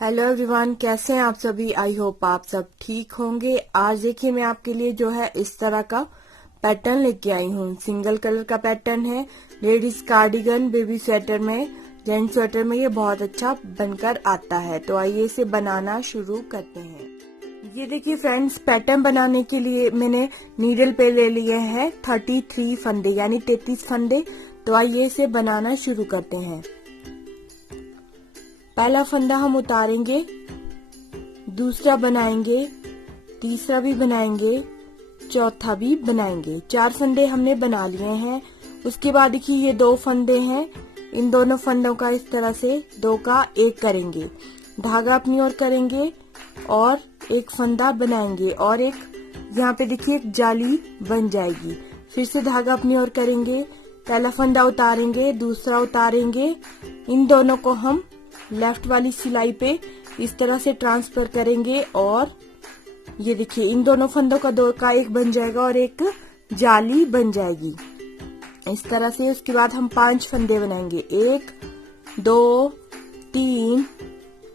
Hello everyone, कैसे हैं आप सभी। आई होप आप सब ठीक होंगे। आज देखिए मैं आपके लिए जो है इस तरह का पैटर्न लेके आई हूँ। सिंगल कलर का पैटर्न है। लेडीज कार्डिगन, बेबी स्वेटर में, जेंट्स स्वेटर में ये बहुत अच्छा बनकर आता है। तो आइए इसे बनाना शुरू करते हैं। ये देखिए फ्रेंड्स, पैटर्न बनाने के लिए मैंने नीडल पे ले लिए हैं 33 फंदे यानी 33 फंदे। तो आइए इसे बनाना शुरू करते हैं। पहला फंदा हम उतारेंगे, दूसरा बनाएंगे, तीसरा भी बनाएंगे, चौथा भी बनाएंगे। 4 फंदे हमने बना लिए हैं। उसके बाद देखिए ये 2 फंदे हैं। इन दोनों फंदों का इस तरह से 2 का 1 करेंगे, धागा अपनी ओर करेंगे और एक फंदा बनाएंगे और एक यहाँ पे देखिए एक जाली बन जाएगी। फिर से धागा अपनी ओर करेंगे, पहला फंदा उतारेंगे, दूसरा उतारेंगे। इन दोनों को हम लेफ्ट वाली सिलाई पे इस तरह से ट्रांसफर करेंगे और ये देखिए इन दोनों फंदों का 2 का 1 बन जाएगा और एक जाली बन जाएगी इस तरह से। उसके बाद हम 5 फंदे बनाएंगे, 1 2 3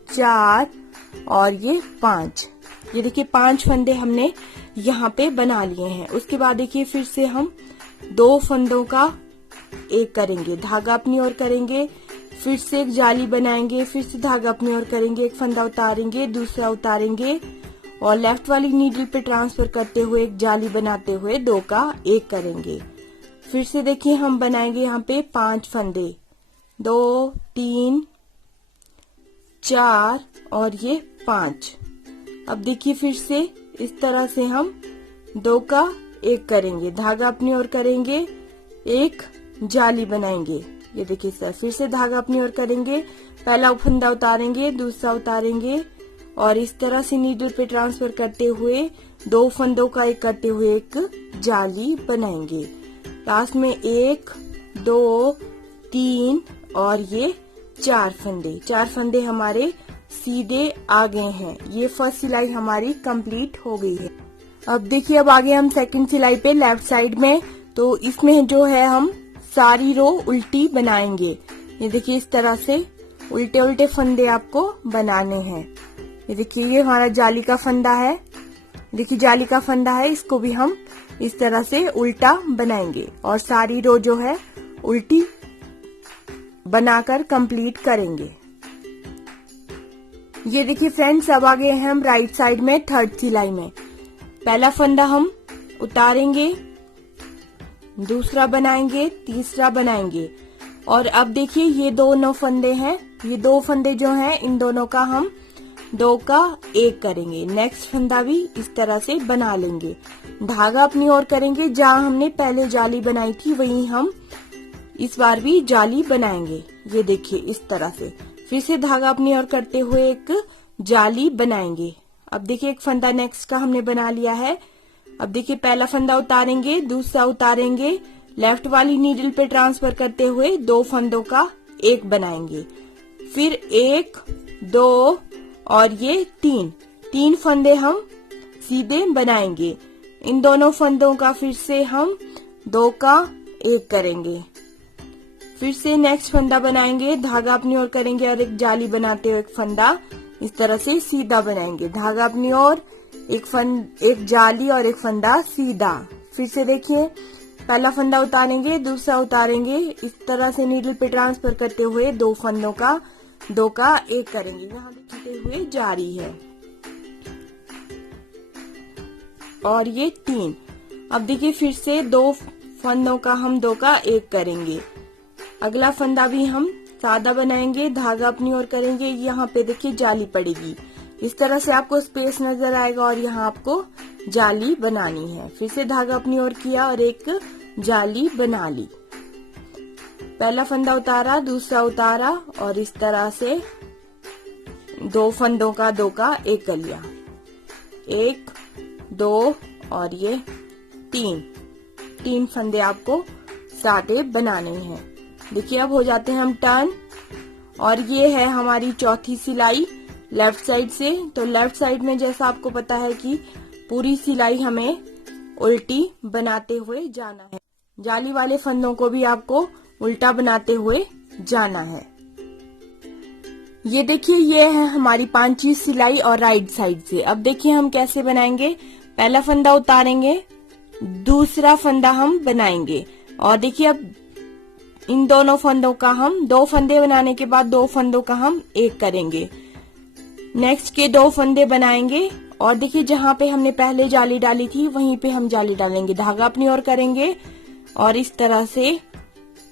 4 और ये 5। ये देखिए 5 फंदे हमने यहाँ पे बना लिए हैं। उसके बाद देखिए फिर से हम 2 फंदों का 1 करेंगे, धागा अपनी ओर करेंगे, फिर से एक जाली बनाएंगे, फिर से धागा अपनी ओर करेंगे, एक फंदा उतारेंगे, दूसरा उतारेंगे और लेफ्ट वाली नीडल पे ट्रांसफर करते हुए एक जाली बनाते हुए 2 का 1 करेंगे। फिर से देखिए हम बनाएंगे यहाँ पे 5 फंदे, 2 3 4 और ये 5। अब देखिए फिर से इस तरह से हम 2 का 1 करेंगे, धागा अपनी ओर करेंगे, एक जाली बनाएंगे। ये देखिए सर, फिर से धागा अपनी ओर करेंगे, पहला फंदा उतारेंगे, दूसरा उतारेंगे और इस तरह से नीडल पे ट्रांसफर करते हुए 2 फंदों का 1 करते हुए एक जाली बनाएंगे। लास्ट में 1 2 3 और ये 4 फंदे। 4 फंदे हमारे सीधे आ गए हैं। ये फर्स्ट सिलाई हमारी कंप्लीट हो गई है। अब देखिए अब आगे हम सेकंड सिलाई पे लेफ्ट साइड में, तो इसमें जो है हम सारी रो उल्टी बनाएंगे। ये देखिए इस तरह से उल्टे उल्टे फंदे आपको बनाने हैं। ये देखिए ये हमारा जाली का फंदा है। देखिए जाली का फंदा है, इसको भी हम इस तरह से उल्टा बनाएंगे और सारी रो जो है उल्टी बनाकर कंप्लीट करेंगे। ये देखिए फ्रेंड्स, अब आगे हैं हम राइट साइड में थर्ड सिलाई में। पहला फंदा हम उतारेंगे, दूसरा बनाएंगे, तीसरा बनाएंगे और अब देखिए ये 2 फंदे हैं। ये 2 फंदे जो हैं इन दोनों का हम 2 का 1 करेंगे। नेक्स्ट फंदा भी इस तरह से बना लेंगे, धागा अपनी ओर करेंगे, जहाँ हमने पहले जाली बनाई थी वहीं हम इस बार भी जाली बनाएंगे। ये देखिए इस तरह से फिर से धागा अपनी ओर करते हुए एक जाली बनाएंगे। अब देखिए एक फंदा नेक्स्ट का हमने बना लिया है। अब देखिए पहला फंदा उतारेंगे, दूसरा उतारेंगे, लेफ्ट वाली नीडल पे ट्रांसफर करते हुए 2 फंदों का 1 बनाएंगे, फिर 1 2 और ये 3 फंदे हम सीधे बनाएंगे। इन दोनों फंदों का फिर से हम 2 का 1 करेंगे, फिर से नेक्स्ट फंदा बनाएंगे, धागा अपनी ओर करेंगे और एक जाली बनाते हुए एक फंदा इस तरह से सीधा बनाएंगे, धागा अपनी ओर, एक जाली और एक फंदा सीधा। फिर से देखिए पहला फंदा उतारेंगे, दूसरा उतारेंगे, इस तरह से नीडल पे ट्रांसफर करते हुए 2 फंदों का 2 का 1 करेंगे। यहाँ भी खींचते हुए जारी है और ये 3। अब देखिए फिर से 2 फंदों का हम 2 का 1 करेंगे। अगला फंदा भी हम सादा बनाएंगे, धागा अपनी ओर करेंगे, यहाँ पे देखिए जाली पड़ेगी। इस तरह से आपको स्पेस नजर आएगा और यहाँ आपको जाली बनानी है। फिर से धागा अपनी ओर किया और एक जाली बना ली। पहला फंदा उतारा, दूसरा उतारा और इस तरह से 2 फंदों का 2 का 1 कर लिया। 1 2 और ये 3 फंदे आपको सादे बनाने हैं। देखिए अब हो जाते हैं हम टर्न और ये है हमारी चौथी सिलाई लेफ्ट साइड से। तो लेफ्ट साइड में जैसा आपको पता है कि पूरी सिलाई हमें उल्टी बनाते हुए जाना है। जाली वाले फंदों को भी आपको उल्टा बनाते हुए जाना है। ये देखिए, ये है हमारी 5 सिलाई और राइट साइड से। अब देखिए हम कैसे बनाएंगे। पहला फंदा उतारेंगे, दूसरा फंदा हम बनाएंगे, और देखिए अब इन दोनों फंदों का हम 2 फंदे बनाने के बाद 2 फंदों का हम एक करेंगे। नेक्स्ट के 2 फंदे बनाएंगे, और देखिए जहाँ पे हमने पहले जाली डाली थी वहीं पे हम जाली डालेंगे, धागा अपनी ओर करेंगे, और इस तरह से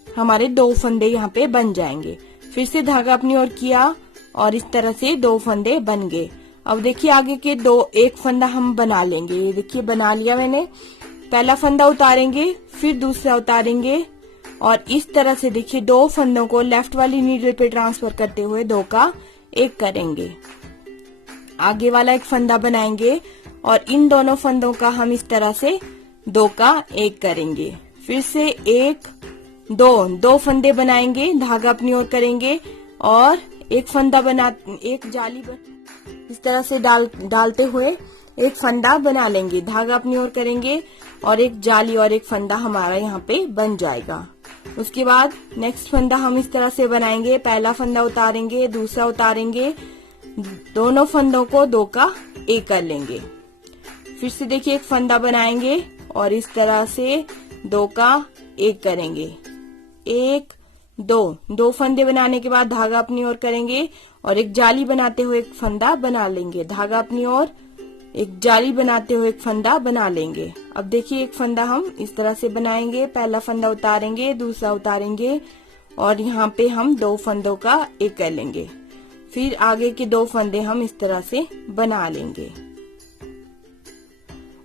हमारे 2 फंदे यहाँ पे बन जाएंगे। फिर से धागा अपनी ओर किया और इस तरह से 2 फंदे बन गए। अब देखिए आगे के 1 फंदा हम बना लेंगे। ये देखिए बना लिया मैंने। पहला फंदा उतारेंगे, फिर दूसरा उतारेंगे, और इस तरह से देखिए 2 फंदों को लेफ्ट वाली नीडल पे ट्रांसफर करते हुए 2 का 1 करेंगे। आगे वाला 1 फंदा बनाएंगे, और इन दोनों फंदों का हम इस तरह से 2 का 1 करेंगे। फिर से 1 2 फंदे बनाएंगे, धागा अपनी ओर करेंगे, और 1 फंदा एक जाली इस तरह से डालते हुए 1 फंदा बना लेंगे, धागा अपनी ओर करेंगे, और 1 जाली और 1 फंदा हमारा यहाँ पे बन जाएगा। उसके बाद नेक्स्ट फंदा हम इस तरह से बनाएंगे। पहला फंदा उतारेंगे, दूसरा उतारेंगे, दोनों फंदों को 2 का 1 कर लेंगे। फिर से देखिए 1 फंदा बनाएंगे, और इस तरह से 2 का 1 करेंगे। 1 2 फंदे बनाने के बाद धागा अपनी ओर करेंगे, और 1 जाली बनाते हुए 1 फंदा बना लेंगे, धागा अपनी ओर, 1 जाली बनाते हुए 1 फंदा बना लेंगे। अब देखिए 1 फंदा हम इस तरह से बनाएंगे। पहला फंदा उतारेंगे, दूसरा उतारेंगे, और यहाँ पे हम 2 फंदों का 1 कर लेंगे। फिर आगे के 2 फंदे हम इस तरह से बना लेंगे।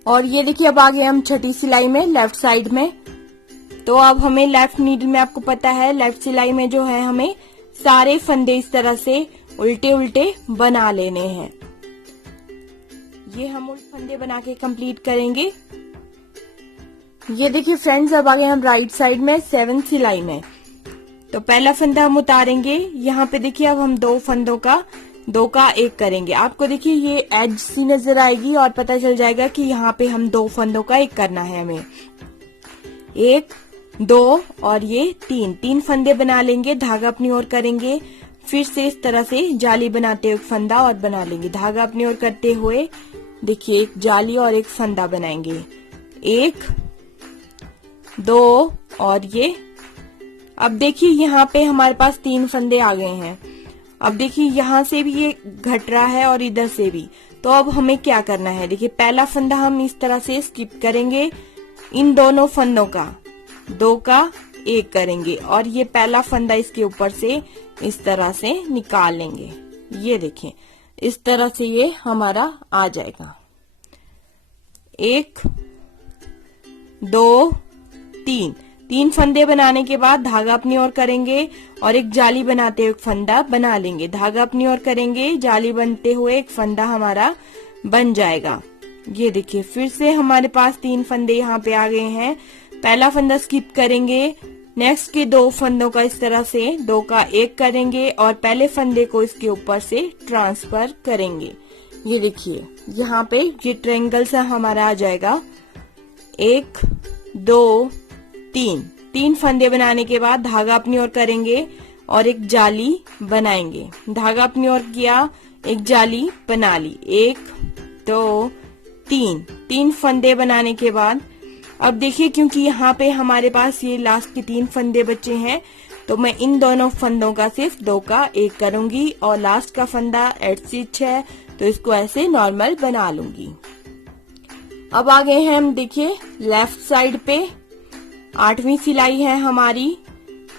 और ये देखिए अब आगे हम छठी सिलाई में लेफ्ट साइड में। तो अब हमें लेफ्ट नीडल में, आपको पता है लेफ्ट सिलाई में जो है हमें सारे फंदे इस तरह से उल्टे उल्टे बना लेने हैं। ये हम उल्टे फंदे बना के कंप्लीट करेंगे। ये देखिए फ्रेंड्स, अब आगे हम राइट साइड में 7 सिलाई में। तो पहला फंदा हम उतारेंगे, यहाँ पे देखिए अब हम 2 फंदों का 2 का 1 करेंगे। आपको देखिए ये एज सी नजर आएगी, और पता चल जाएगा कि यहाँ पे हम 2 फंदों का 1 करना है हमें। 1 2 और ये 3 फंदे बना लेंगे, धागा अपनी ओर करेंगे, फिर से इस तरह से जाली बनाते हुए 1 फंदा और बना लेंगे, धागा अपनी ओर करते हुए देखिए 1 जाली और 1 फंदा बनाएंगे। 1 2 और ये। अब देखिए यहाँ पे हमारे पास 3 फंदे आ गए हैं। अब देखिए यहाँ से भी ये घट रहा है और इधर से भी। तो अब हमें क्या करना है, देखिए पहला फंदा हम इस तरह से स्किप करेंगे, इन दोनों फंदों का 2 का 1 करेंगे, और ये पहला फंदा इसके ऊपर से इस तरह से निकाल लेंगे। ये देखें इस तरह से ये हमारा आ जाएगा। 1 2 3 फंदे बनाने के बाद धागा अपनी ओर करेंगे, और 1 जाली बनाते हुए 1 फंदा बना लेंगे, धागा अपनी ओर करेंगे, जाली बनते हुए 1 फंदा हमारा बन जाएगा। ये देखिए फिर से हमारे पास 3 फंदे यहाँ पे आ गए हैं। पहला फंदा स्किप करेंगे, नेक्स्ट के 2 फंदों का इस तरह से 2 का 1 करेंगे, और पहले फंदे को इसके ऊपर से ट्रांसफर करेंगे। ये देखिए यहाँ पे ये ट्रायंगल सा हमारा आ जाएगा। 1 2 3 फंदे बनाने के बाद धागा अपनी ओर करेंगे, और 1 जाली बनाएंगे, धागा अपनी ओर किया, 1 जाली बना ली। 1 2 3 फंदे बनाने के बाद अब देखिए क्योंकि यहाँ पे हमारे पास ये लास्ट के 3 फंदे बचे हैं, तो मैं इन दोनों फंदों का सिर्फ 2 का 1 करूंगी, और लास्ट का फंदा एड स्टिच है तो इसको ऐसे नॉर्मल बना लूंगी। अब आ गए हैं हम देखिए लेफ्ट साइड पे। 8वीं सिलाई है हमारी,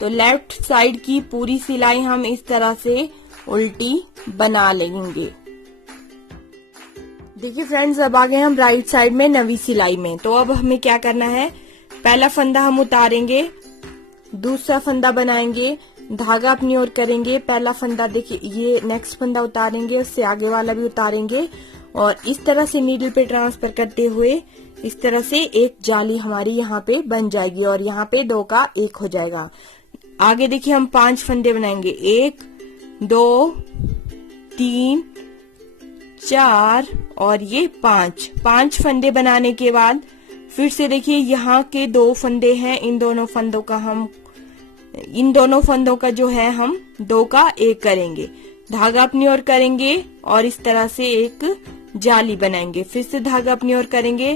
तो लेफ्ट साइड की पूरी सिलाई हम इस तरह से उल्टी बना लेंगे। देखिए फ्रेंड्स, अब आ गए हम राइट साइड में 9वीं सिलाई में। तो अब हमें क्या करना है, पहला फंदा हम उतारेंगे, दूसरा फंदा बनाएंगे, धागा अपनी ओर करेंगे, पहला फंदा देखिए ये नेक्स्ट फंदा उतारेंगे, उससे आगे वाला भी उतारेंगे, और इस तरह से नीडल पे ट्रांसफर करते हुए इस तरह से 1 जाली हमारी यहाँ पे बन जाएगी, और यहाँ पे 2 का 1 हो जाएगा। आगे देखिए हम 5 फंदे बनाएंगे, 1 2 3 4 और ये 5 फंदे बनाने के बाद फिर से देखिए यहाँ के 2 फंदे हैं, इन दोनों फंदों का जो है हम 2 का 1 करेंगे। धागा अपनी ओर करेंगे और इस तरह से एक जाली बनाएंगे। फिर से धागा अपनी ओर करेंगे,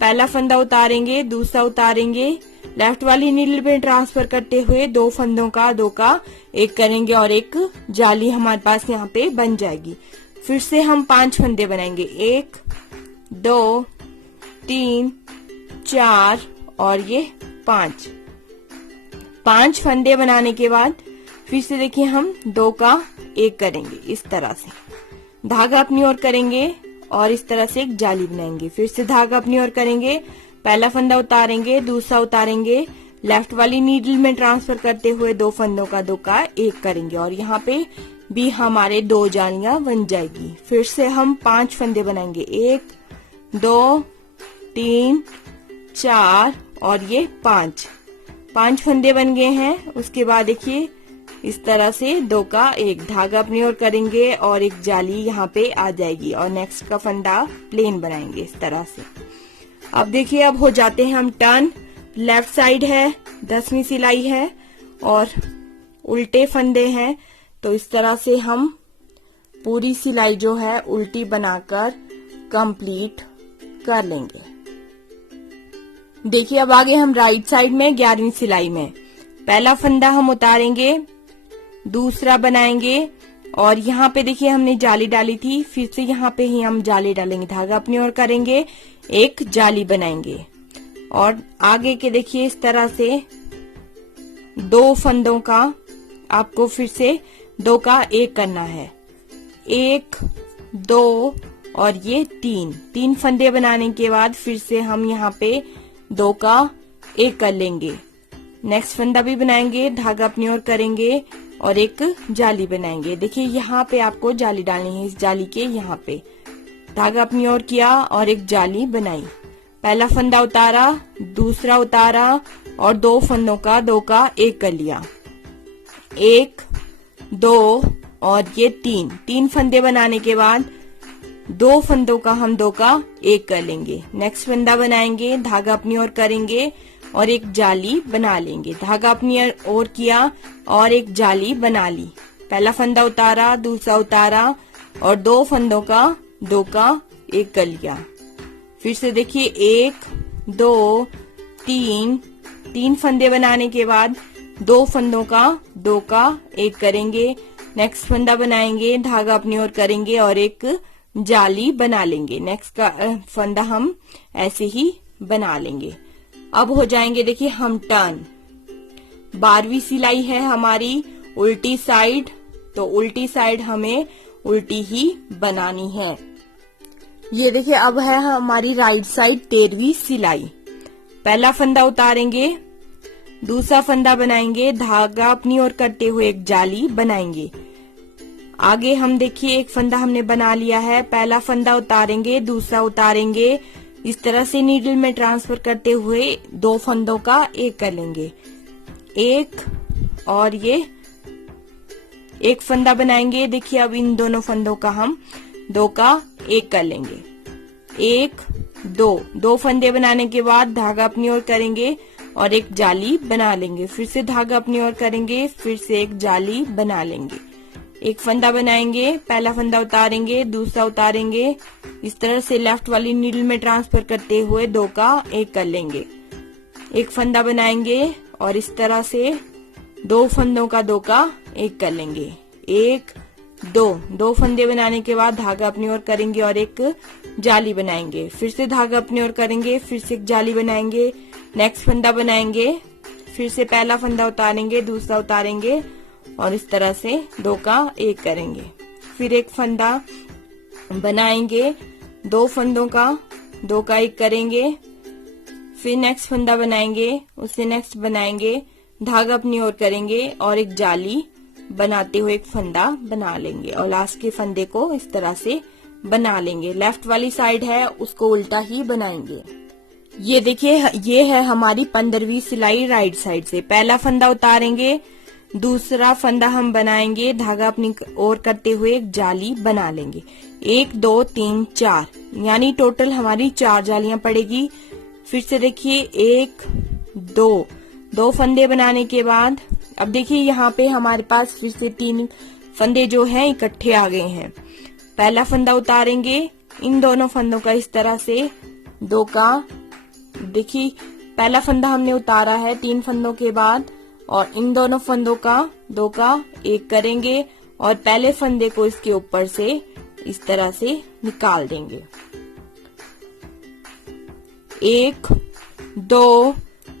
पहला फंदा उतारेंगे, दूसरा उतारेंगे, लेफ्ट वाली नीडल में ट्रांसफर करते हुए दो फंदों का दो का एक करेंगे और एक जाली हमारे पास यहाँ पे बन जाएगी। फिर से हम 5 फंदे बनाएंगे, 1 2 3 4 और ये 5 फंदे बनाने के बाद फिर से देखिए हम 2 का 1 करेंगे। इस तरह से धागा अपनी ओर करेंगे और इस तरह से एक जाली बनाएंगे। फिर से धागा अपनी ओर करेंगे, पहला फंदा उतारेंगे, दूसरा उतारेंगे, लेफ्ट वाली नीडल में ट्रांसफर करते हुए दो फंदों का दो का एक करेंगे और यहाँ पे भी हमारे 2 जालियां बन जाएगी। फिर से हम 5 फंदे बनाएंगे, 1 2 3 4 और ये 5 फंदे बन गए हैं। उसके बाद देखिए इस तरह से 2 का 1 धागा अपनी ओर करेंगे और एक जाली यहाँ पे आ जाएगी और नेक्स्ट का फंदा प्लेन बनाएंगे इस तरह से। अब देखिए अब हो जाते हैं हम टर्न। लेफ्ट साइड है, 10वीं सिलाई है और उल्टे फंदे हैं, तो इस तरह से हम पूरी सिलाई जो है उल्टी बनाकर कंप्लीट कर लेंगे। देखिए अब आगे हम राइट साइड में 11वीं सिलाई में पहला फंदा हम उतारेंगे, दूसरा बनाएंगे और यहाँ पे देखिए हमने जाली डाली थी, फिर से यहाँ पे ही हम जाली डालेंगे, धागा अपनी ओर करेंगे, एक जाली बनाएंगे और आगे के देखिए इस तरह से 2 फंदों का आपको फिर से 2 का 1 करना है, 1 2 और ये 3 फंदे बनाने के बाद फिर से हम यहाँ पे 2 का 1 कर लेंगे। नेक्स्ट फंदा भी बनाएंगे, धागा अपनी ओर करेंगे और एक जाली बनाएंगे। देखिए यहाँ पे आपको जाली डालनी है, इस जाली के यहाँ पे धागा अपनी ओर किया और एक जाली बनाई, पहला फंदा उतारा, दूसरा उतारा और 2 फंदों का 2 का 1 कर लिया, 1 2 और ये 3 फंदे बनाने के बाद 2 फंदों का हम 2 का 1 कर लेंगे। नेक्स्ट फंदा बनाएंगे, धागा अपनी ओर करेंगे और एक जाली बना लेंगे, धागा अपनी ओर किया और एक जाली बना ली, पहला फंदा उतारा, दूसरा उतारा और 2 फंदों का 2 का 1 कर लिया। फिर से देखिए 1 2 3 फंदे बनाने के बाद 2 फंदों का 2 का 1 करेंगे। नेक्स्ट फंदा बनाएंगे, धागा अपनी ओर करेंगे और एक जाली बना लेंगे। नेक्स्ट का फंदा हम ऐसे ही बना लेंगे। अब हो जाएंगे देखिए हम टर्न। 12वीं सिलाई है हमारी उल्टी साइड, तो उल्टी साइड हमें उल्टी ही बनानी है। ये देखिए अब है हमारी राइट साइड 13वीं सिलाई। पहला फंदा उतारेंगे, दूसरा फंदा बनाएंगे, धागा अपनी ओर करते हुए एक जाली बनाएंगे। आगे हम देखिए एक फंदा हमने बना लिया है, पहला फंदा उतारेंगे, दूसरा उतारेंगे, इस तरह से नीडल में ट्रांसफर करते हुए 2 फंदों का 1 कर लेंगे, 1 और ये 1 फंदा बनाएंगे। देखिए अब इन दोनों फंदों का हम 2 का 1 कर लेंगे, 1 2 फंदे बनाने के बाद धागा अपनी ओर करेंगे और एक जाली बना लेंगे। फिर से धागा अपनी ओर करेंगे, फिर से एक जाली बना लेंगे, एक फंदा बनाएंगे, पहला फंदा उतारेंगे, दूसरा उतारेंगे, इस तरह से लेफ्ट वाली नीडल में ट्रांसफर करते हुए 2 का 1 कर लेंगे, एक फंदा बनाएंगे और इस तरह से 2 फंदों का 2 का 1 कर लेंगे, 1 2 फंदे बनाने के बाद धागा अपनी ओर करेंगे और एक जाली बनाएंगे। फिर से धागा अपनी ओर करेंगे, फिर से एक जाली बनाएंगे, नेक्स्ट फंदा बनाएंगे, फिर से पहला फंदा उतारेंगे, दूसरा उतारेंगे और इस तरह से 2 का 1 करेंगे। फिर एक फंदा बनाएंगे, 2 फंदों का 2 का 1 करेंगे, फिर नेक्स्ट फंदा बनाएंगे, उससे नेक्स्ट बनाएंगे, धागा अपनी ओर करेंगे और एक जाली बनाते हुए एक फंदा बना लेंगे और लास्ट के फंदे को इस तरह से बना लेंगे। लेफ्ट वाली साइड है उसको उल्टा ही बनाएंगे। ये देखिए ये है हमारी 15वीं सिलाई राइट साइड से। पहला फंदा उतारेंगे, दूसरा फंदा हम बनाएंगे, धागा अपनी ओर करते हुए एक जाली बना लेंगे, 1 2 3 4 यानी टोटल हमारी 4 जालियां पड़ेगी। फिर से देखिए 1 2 फंदे बनाने के बाद अब देखिए यहाँ पे हमारे पास फिर से 3 फंदे जो हैं इकट्ठे आ गए हैं। पहला फंदा उतारेंगे, इन दोनों फंदों का इस तरह से दो का, देखिए पहला फंदा हमने उतारा है 3 फंदों के बाद, और इन दोनों फंदों का दो का एक करेंगे और पहले फंदे को इसके ऊपर से इस तरह से निकाल देंगे। 1 2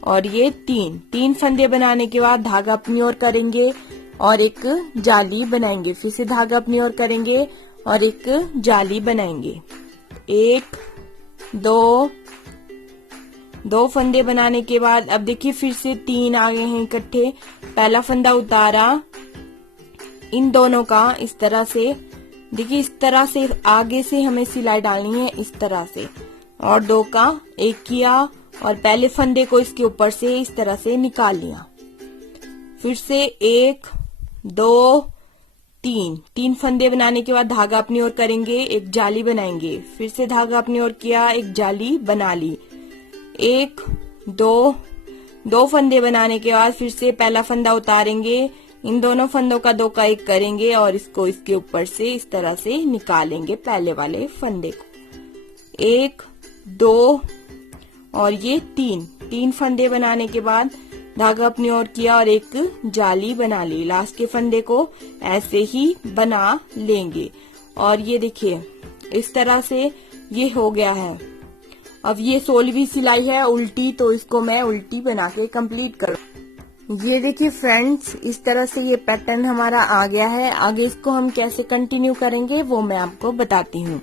और ये 3 फंदे बनाने के बाद धागा अपनी ओर करेंगे और एक जाली बनाएंगे। फिर से धागा अपनी ओर करेंगे और एक जाली बनाएंगे। 1 2 फंदे बनाने के बाद अब देखिए फिर से 3 आ गए हैं इकट्ठे। पहला फंदा उतारा, इन दोनों का इस तरह से, देखिए इस तरह से आगे से हमें सिलाई डालनी है इस तरह से, और 2 का एक किया और पहले फंदे को इसके ऊपर से इस तरह से निकाल लिया। फिर से 1 2 3 फंदे बनाने के बाद धागा अपनी ओर करेंगे, एक जाली बनाएंगे। फिर से धागा अपनी ओर किया, एक जाली बना ली। 1 2 फंदे बनाने के बाद फिर से पहला फंदा उतारेंगे, इन दोनों फंदों का 2 का एक करेंगे और इसको इसके ऊपर से इस तरह से निकालेंगे पहले वाले फंदे को। 1 2 और ये 3 फंदे बनाने के बाद धागा अपनी ओर किया और एक जाली बना ली। लास्ट के फंदे को ऐसे ही बना लेंगे और ये देखिए इस तरह से ये हो गया है। अब ये 16वीं सिलाई है उल्टी, तो इसको मैं उल्टी बना के कंप्लीट करूँ। ये देखिए फ्रेंड्स, इस तरह से ये पैटर्न हमारा आ गया है। आगे इसको हम कैसे कंटिन्यू करेंगे वो मैं आपको बताती हूँ।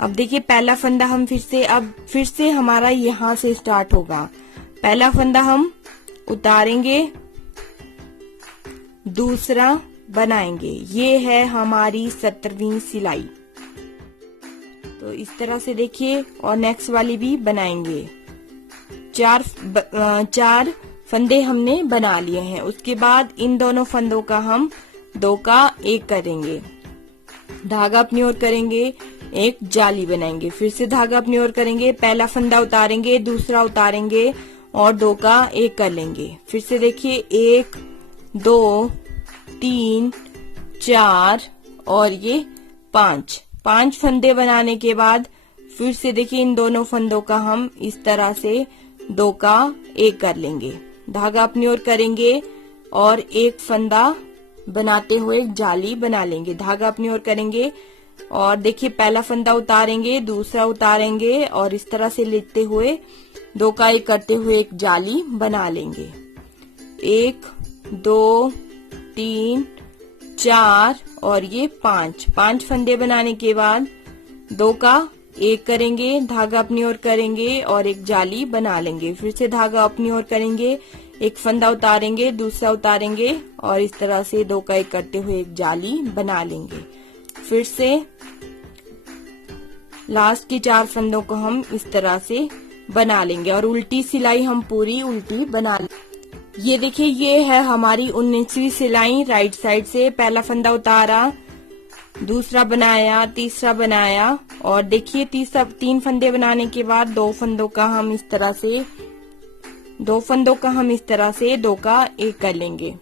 अब देखिए पहला फंदा हम फिर से हमारा यहाँ से स्टार्ट होगा। पहला फंदा हम उतारेंगे, दूसरा बनाएंगे। ये है हमारी 17वीं सिलाई। तो इस तरह से देखिए, और नेक्स्ट वाली भी बनाएंगे। 4 फंदे हमने बना लिए हैं। उसके बाद इन दोनों फंदों का हम 2 का एक करेंगे, धागा अपनी ओर करेंगे, एक जाली बनाएंगे। फिर से धागा अपनी ओर करेंगे, पहला फंदा उतारेंगे, दूसरा उतारेंगे और 2 का एक कर लेंगे। फिर से देखिए 1 2 3 4 और ये 5 फंदे बनाने के बाद फिर से देखिए इन दोनों फंदों का हम इस तरह से 2 का एक कर लेंगे, धागा अपनी ओर करेंगे और एक फंदा बनाते हुए एक जाली बना लेंगे। धागा अपनी ओर करेंगे और देखिए पहला फंदा उतारेंगे, दूसरा उतारेंगे और इस तरह से लेते हुए 2 का एक करते हुए एक जाली बना लेंगे। 1 2 3 4 और ये 5 फंदे बनाने के बाद 2 का एक करेंगे, धागा अपनी ओर करेंगे और एक जाली बना लेंगे। फिर से धागा अपनी ओर करेंगे, एक फंदा उतारेंगे, दूसरा उतारेंगे और इस तरह से 2 का एक करते हुए एक जाली बना लेंगे। फिर से लास्ट के 4 फंदों को हम इस तरह से बना लेंगे और उल्टी सिलाई हम पूरी उल्टी बना लेंगे। ये देखिए ये है हमारी 19वीं सिलाई। राइट साइड से पहला फंदा उतारा, दूसरा बनाया, तीसरा बनाया और देखिए 3 फंदे बनाने के बाद 2 फंदों का हम इस तरह से 2 का एक कर लेंगे।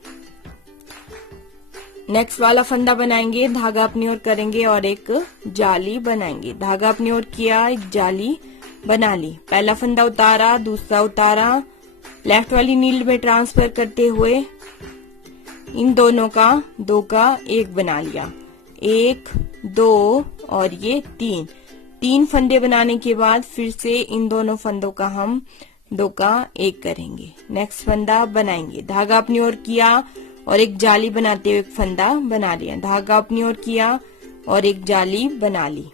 नेक्स्ट वाला फंदा बनाएंगे, धागा अपनी ओर करेंगे और एक जाली बनाएंगे। धागा अपनी ओर किया, एक जाली बना ली। पहला फंदा उतारा, दूसरा उतारा, लेफ्ट वाली नीडल में ट्रांसफर करते हुए इन दोनों का 2 का एक बना लिया। 1 2 और ये 3 फंदे बनाने के बाद फिर से इन दोनों फंदों का हम 2 का एक करेंगे। नेक्स्ट फंदा बनाएंगे, धागा अपनी ओर किया और एक जाली बनाते हुए एक फंदा बना लिया। धागा अपनी ओर किया और एक जाली बना ली।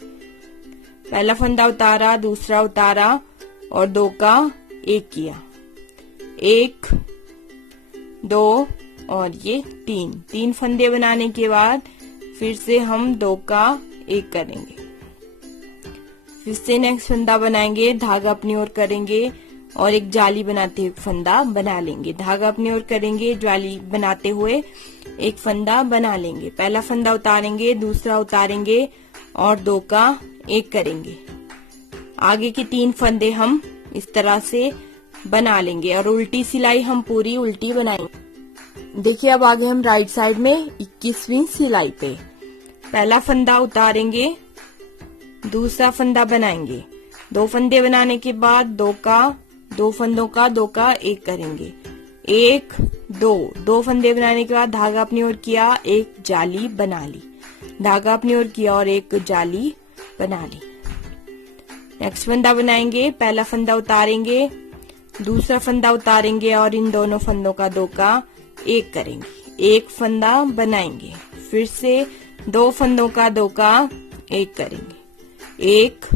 पहला फंदा उतारा, दूसरा उतारा और 2 का एक किया। 1 2 और ये 3 फंदे बनाने के बाद फिर से हम 2 का एक करेंगे। फिर से नेक्स्ट फंदा बनाएंगे, धागा अपनी ओर करेंगे और एक जाली बनाते हुए फंदा बना लेंगे। धागा अपनी ओर करेंगे, जाली बनाते हुए एक फंदा बना लेंगे। पहला फंदा उतारेंगे, दूसरा उतारेंगे और 2 का एक करेंगे। आगे के 3 फंदे हम इस तरह से बना लेंगे और उल्टी सिलाई हम पूरी उल्टी बनाएंगे। देखिए अब आगे हम राइट साइड में 21वीं सिलाई पे पहला फंदा उतारेंगे, दूसरा फंदा बनाएंगे। 2 फंदे बनाने के बाद दो फंदों का 2 का 1 करेंगे। 1 2 फंदे बनाने के बाद धागा अपनी ओर किया, एक जाली बना ली। धागा अपनी ओर किया और एक जाली बना ली। नेक्स्ट फंदा बनाएंगे, पहला फंदा उतारेंगे, दूसरा फंदा उतारेंगे और इन दोनों फंदों का 2 का 1 करेंगे। 1 फंदा बनाएंगे, फिर से 2 फंदों का 2 का 1 करेंगे। 1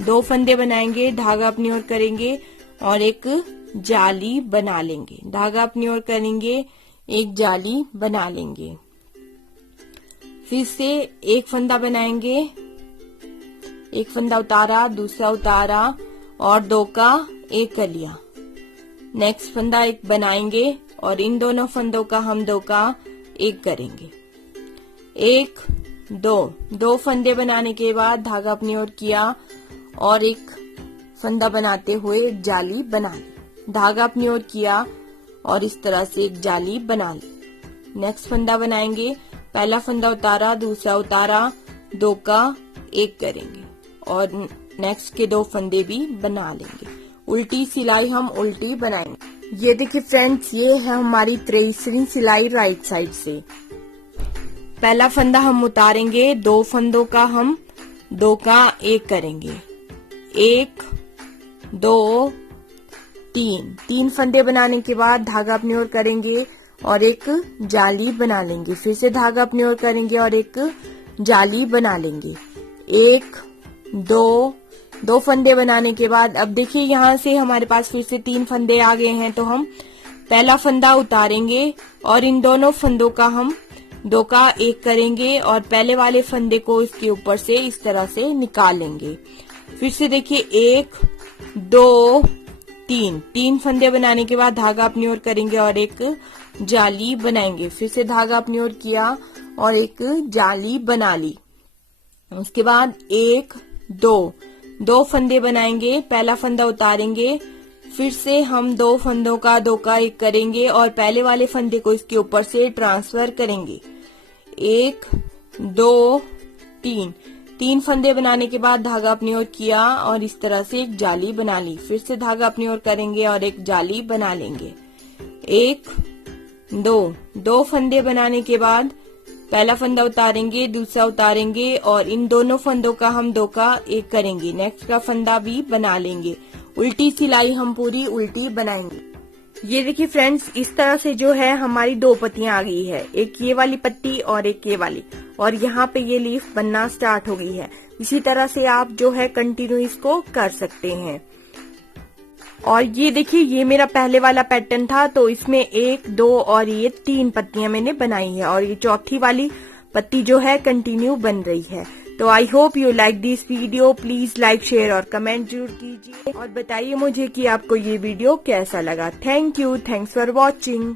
2 फंदे बनाएंगे, धागा अपनी ओर करेंगे और एक जाली बना लेंगे। धागा अपनी ओर करेंगे, एक जाली बना लेंगे। फिर से 1 फंदा बनाएंगे, 1 फंदा उतारा, दूसरा उतारा और 2 का 1 कर लिया। नेक्स्ट फंदा 1 बनाएंगे और इन दोनों फंदों का हम 2 का 1 करेंगे। 1 2 फंदे बनाने के बाद धागा अपनी ओर किया और एक फंदा बनाते हुए एक जाली बना ली। धागा अपनी ओर किया और इस तरह से एक जाली बना ली। नेक्स्ट फंदा बनाएंगे, पहला फंदा उतारा, दूसरा उतारा, 2 का 1 करेंगे और नेक्स्ट के 2 फंदे भी बना लेंगे। उल्टी सिलाई हम उल्टी बनाएंगे। ये देखिए फ्रेंड्स, ये है हमारी 23वीं सिलाई राइट साइड से। पहला फंदा हम उतारेंगे, 2 फंदों का हम 2 का 1 करेंगे। 1 2 3 फंदे बनाने के बाद धागा अपनी ओर करेंगे और एक जाली बना लेंगे। फिर से धागा अपनी ओर करेंगे और एक जाली बना लेंगे। 1 2 फंदे बनाने के बाद अब देखिए यहाँ से हमारे पास फिर से 3 फंदे आ गए हैं, तो हम पहला फंदा उतारेंगे और इन दोनों फंदों का हम 2 का 1 करेंगे और पहले वाले फंदे को इसके ऊपर से इस तरह से निकाल लेंगे। फिर से देखिए 1 2 3 फंदे बनाने के बाद धागा अपनी ओर करेंगे और एक जाली बनाएंगे। फिर से धागा अपनी ओर किया और एक जाली बना ली। उसके बाद 1 2 फंदे बनाएंगे, पहला फंदा उतारेंगे, फिर से हम 2 फंदों का 2 का 1 करेंगे और पहले वाले फंदे को इसके ऊपर से ट्रांसफर करेंगे। 1 2 3 फंदे बनाने के बाद धागा अपनी ओर किया और इस तरह से एक जाली बना ली। फिर से धागा अपनी ओर करेंगे और एक जाली बना लेंगे। 1 2 फंदे बनाने के बाद पहला फंदा उतारेंगे, दूसरा उतारेंगे और इन दोनों फंदों का हम 2 का 1 करेंगे। नेक्स्ट का फंदा भी बना लेंगे। उल्टी सिलाई हम पूरी उल्टी बनाएंगे। ये देखिए फ्रेंड्स, इस तरह से जो है हमारी 2 पत्तियां आ गई है, एक ये वाली पत्ती और एक ये वाली, और यहाँ पे ये लीफ बनना स्टार्ट हो गई है। इसी तरह से आप जो है कंटिन्यू इसको कर सकते हैं। और ये देखिए, ये मेरा पहले वाला पैटर्न था, तो इसमें 1 2 और ये 3 पत्तियां मैंने बनाई है और ये चौथी वाली पत्ती जो है कंटिन्यू बन रही है। तो I hope you like this video. Please like share और कमेंट जरूर कीजिए और बताइए मुझे कि आपको ये वीडियो कैसा लगा। Thank you, thanks for watching.